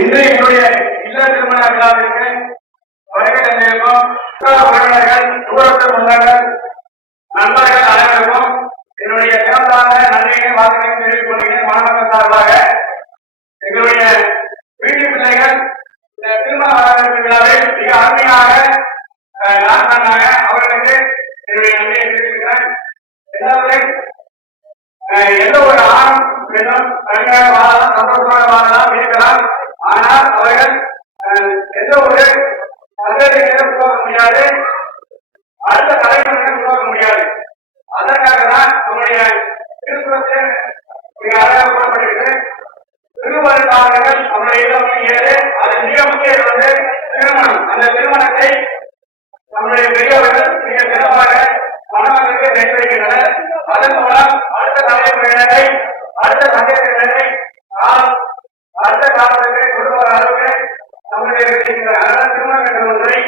இன்று என்னுடைய இல்ல திருமண விழாவிற்கு வருகை தந்திருக்கும் உறவினர்கள், தூரத்து சொந்தங்கள், நண்பர்கள் அனைவருக்கும் என்னுடைய சிறந்தான நன்றியை வாழ்க்கையை தெரிவித்துக் கொள்கிறேன். மாணவர்கள் சார்பாக எங்களுடைய வீட்டு பிள்ளைகள் இந்த திருமண வரவேற்பு விழாவில் மிக அருமையாக பண்ணாங்க. அவர்களுக்கு என்னுடைய நன்றியை தெரிவிக்கிறேன். எந்த ஒரு ஆணும் பெண்ணும் தனியாக வாழலாம், சந்தோஷமாக வாழலாம், இருக்கலாம். ஆனால் அவர்கள் எந்த ஒரு சந்தேகத்தையும் உருவாக்க முடியாது, அடுத்த தலைமுறையை உருவாக்க முடியாது. அதற்காக தான் நம்முடைய திருக்குறளை மிக அழகாக கூறப்பட்டிருக்கு. திருமணக்காரர்கள் நம்முடைய ஏழு அது மிக முக்கியம் வந்து திருமணம். அந்த திருமணத்தை நம்முடைய பெரியவர்கள் மிக சிறப்பாக மணமக்களுக்கு நிறைவேற்றுகின்றனர். அதன் மூலம் அடுத்த தலைமுறையினரை, அடுத்த சந்தேகத்தினரை அடுத்த காலத்திற்கு கொடுக்கிற அளவுக்கு நம்முடைய திருமணம் என்ற ஒன்றை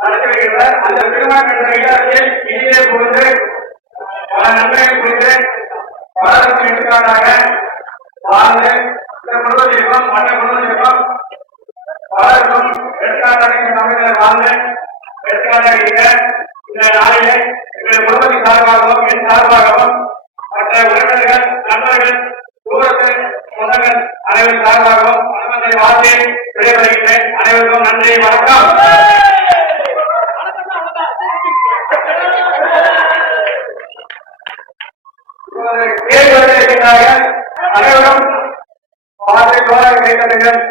நடத்தி வைக்கின்றனர். அந்த திருமணம் என்ற இடத்தில் இனியே புரிந்து பல நன்மையை புரிந்து பலருக்கும் எடுத்துக்காட்டாக வாழ்ந்து இந்த குடும்பத்திற்கும் மற்ற குடும்பத்திற்கும் பலருக்கும் எடுத்துக்காட்டாக இந்த தமிழர்கள் வாழ்ந்து எடுத்துக்காட்டாக இந்த நாளிலே எங்கள் குடும்பத்தின் சார்பாகவும் என் சார்பாகவும் மற்ற உறவினர்கள், நண்பர்கள், தூரத்து சொந்தங்கள் அனைவரும் சார்பாகவும் மனமக்களை வாழ்த்து விடைபெறுகின்றேன். அனைவருக்கும் நன்றி, வணக்கம். கேள்வி இருக்கின்றார்கள். அனைவரும் பார்த்து கவனம் கேட்க வேண்டும்.